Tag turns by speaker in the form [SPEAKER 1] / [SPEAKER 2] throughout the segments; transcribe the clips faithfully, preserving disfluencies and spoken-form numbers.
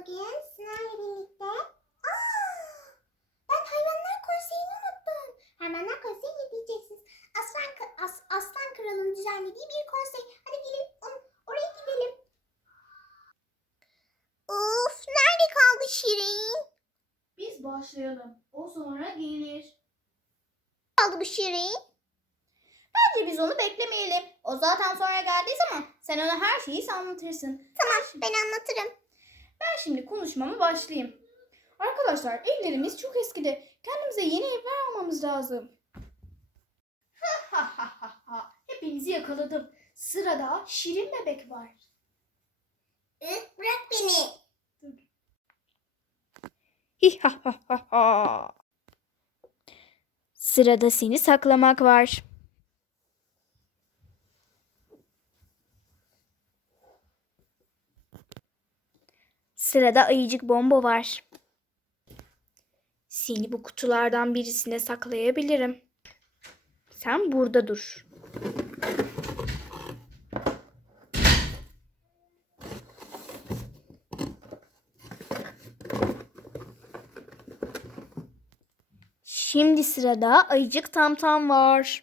[SPEAKER 1] bugün Sınav'la birlikte. Aa, ben hayvanlar konseyini unuttum. Hayvanlar konseyi diyeceksiniz. Aslan, as, Aslan Kral'ın düzenlediği bir konsey. Hadi gelin on, oraya gidelim. Of, nerede kaldı Şirin?
[SPEAKER 2] Biz başlayalım. O sonra gelir.
[SPEAKER 1] Kaldı bu Şirin?
[SPEAKER 2] Bence biz onu beklemeyelim. O zaten sonra geldiği zaman sen ona her şeyi anlatırsın.
[SPEAKER 1] Tamam, ben anlatırım.
[SPEAKER 2] Ben şimdi konuşmama başlayayım. Arkadaşlar evlerimiz çok eskidi. Kendimize yeni evler almamız lazım. Ha ha ha ha ha. Hepinizi yakaladım. Sırada Şirin Bebek var.
[SPEAKER 1] Ih, bırak beni.
[SPEAKER 2] Hihahaha. Sırada seni saklamak var. Sırada ayıcık Bombo var. Seni bu kutulardan birisine saklayabilirim. Sen burada dur. Şimdi sırada ayıcık Tamtam var.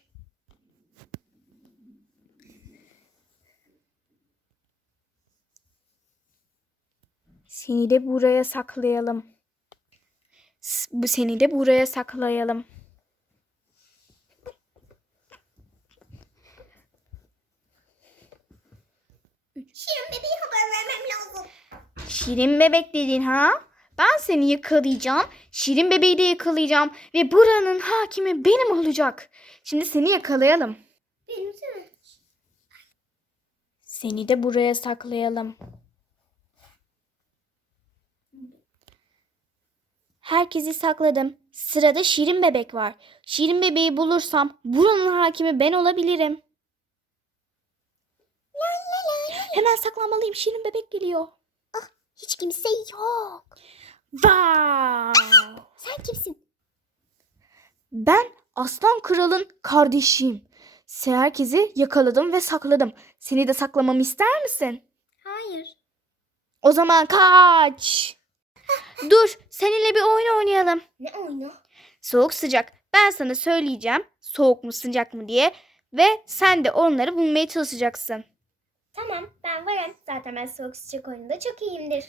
[SPEAKER 2] Seni de buraya saklayalım. S- Bu seni de buraya saklayalım.
[SPEAKER 1] Şirin bebeğe haber vermem lazım.
[SPEAKER 2] Şirin bebek dedin ha? Ben seni yakalayacağım. Şirin bebeği de yakalayacağım. Ve buranın hakimi benim olacak. Şimdi seni yakalayalım.
[SPEAKER 1] Benim mi?
[SPEAKER 2] Seni de buraya saklayalım. Herkesi sakladım. Sırada Şirin bebek var. Şirin bebeği bulursam buranın hakimi ben olabilirim. Hemen saklanmalıyım. Şirin bebek geliyor.
[SPEAKER 1] Hiç kimse yok.
[SPEAKER 2] Wow!
[SPEAKER 1] Sen kimsin?
[SPEAKER 2] Ben Aslan Kral'ın kardeşiyim. Herkesi yakaladım ve sakladım. Seni de saklamamı ister misin?
[SPEAKER 1] Hayır.
[SPEAKER 2] O zaman kaç. Dur, seninle bir oyun oynayalım.
[SPEAKER 1] Ne oyunu?
[SPEAKER 2] Soğuk sıcak. Ben sana söyleyeceğim soğuk mu sıcak mı diye ve sen de onları bulmaya çalışacaksın.
[SPEAKER 1] Tamam, ben varım. Zaten ben soğuk sıcak oyununda çok iyiyimdir.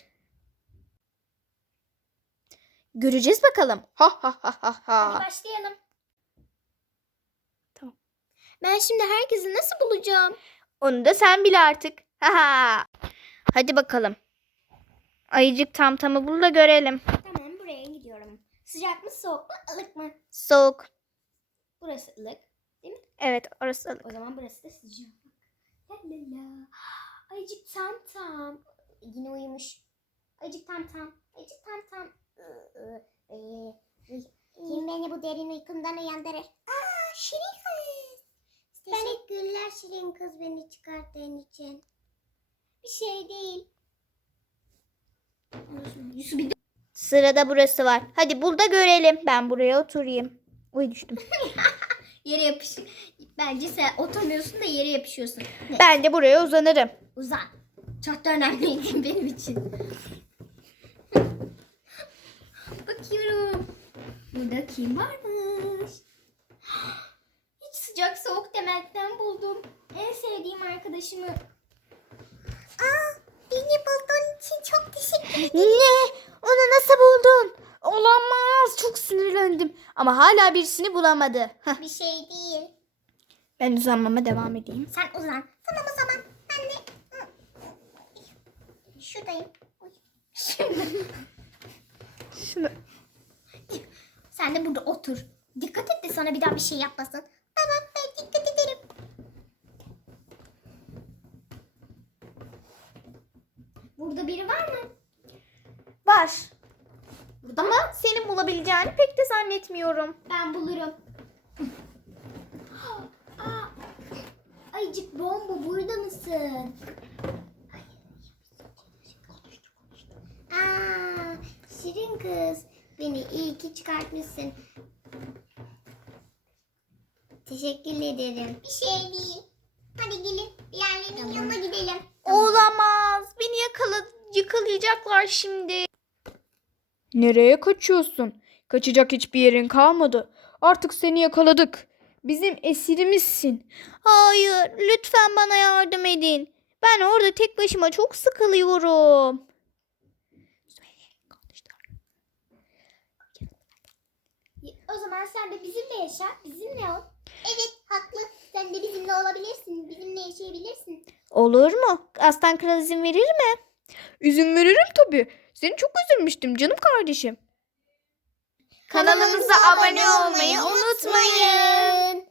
[SPEAKER 2] Göreceğiz bakalım. Ha ha ha ha
[SPEAKER 1] Hadi
[SPEAKER 2] ha.
[SPEAKER 1] başlayalım.
[SPEAKER 2] Tamam.
[SPEAKER 1] Ben şimdi herkesi nasıl bulacağım?
[SPEAKER 2] Onu da sen bil artık. Ha ha. Hadi bakalım. Ayıcık Tamtam'ı bul da görelim.
[SPEAKER 1] Tamam, buraya gidiyorum. Sıcak mı, soğuk mu, ılık mı?
[SPEAKER 2] Soğuk.
[SPEAKER 1] Burası ılık.
[SPEAKER 2] Evet, orası ılık.
[SPEAKER 1] O zaman burası da sıcak. La la la. Ayıcık tam tam. Yine uyumuş. Ayıcık tam tam. Ayıcık tam tam. Kim beni bu derin uykumdan uyandırır? Aa, Şirin kız. Teşekkürler Şirin kız beni çıkarttığın için. Bir şey değil. Yusuf bir
[SPEAKER 2] Sırada burası var. Hadi bul da görelim. Ben buraya oturayım. Uy düştüm.
[SPEAKER 1] yere yapış. Bence sen oturmuyorsun da yere yapışıyorsun. Ne?
[SPEAKER 2] Ben de buraya uzanırım.
[SPEAKER 1] Uzan. Çok da önemliydi benim için. Bakıyorum. Burada kim varmış? Hiç sıcak soğuk demekten buldum. En sevdiğim arkadaşımı. Aa, beni bulduğun için çok teşekkür ederim.
[SPEAKER 2] Ne? Onu nasıl buldun? Olamaz. Çok sinirlendim. Ama hala birisini bulamadı. Heh,
[SPEAKER 1] Bir şey değil.
[SPEAKER 2] ben uzanmama devam edeyim.
[SPEAKER 1] Sen uzan. Tamam o zaman. Ben de şuradayım. Oy.
[SPEAKER 2] Şunu.
[SPEAKER 1] Sen de burada otur. Dikkat et de sana bir daha bir şey yapmasın. Tamam, ben dikkat ederim. Burada biri var mı?
[SPEAKER 2] Var.
[SPEAKER 1] Burada mı?
[SPEAKER 2] Ama senin bulabileceğini pek de zannetmiyorum.
[SPEAKER 1] Ben bulurum. Aa, Ayıcık Bombo burada mısın? Aa, Şirin kız. Beni iyi ki çıkartmışsın. Teşekkür ederim. Bir şey değil. Hadi gelin diğerlerinin yanına gidelim.
[SPEAKER 2] Olamaz. Beni yakaladı. yakalayacaklar şimdi. Nereye kaçıyorsun? Kaçacak hiçbir yerin kalmadı. Artık seni yakaladık. Bizim esirimizsin. Hayır, lütfen bana yardım edin. Ben orada tek başıma çok sıkılıyorum.
[SPEAKER 1] O zaman sen de bizimle yaşa, bizimle ol. Evet, haklı. Sen de bizimle olabilirsin, bizimle yaşayabilirsin.
[SPEAKER 2] Olur mu? Aslan Kral izin verir mi? İzin veririm tabii. Seni çok üzülmüştüm canım kardeşim. Kanalımıza abone olmayı unutmayın.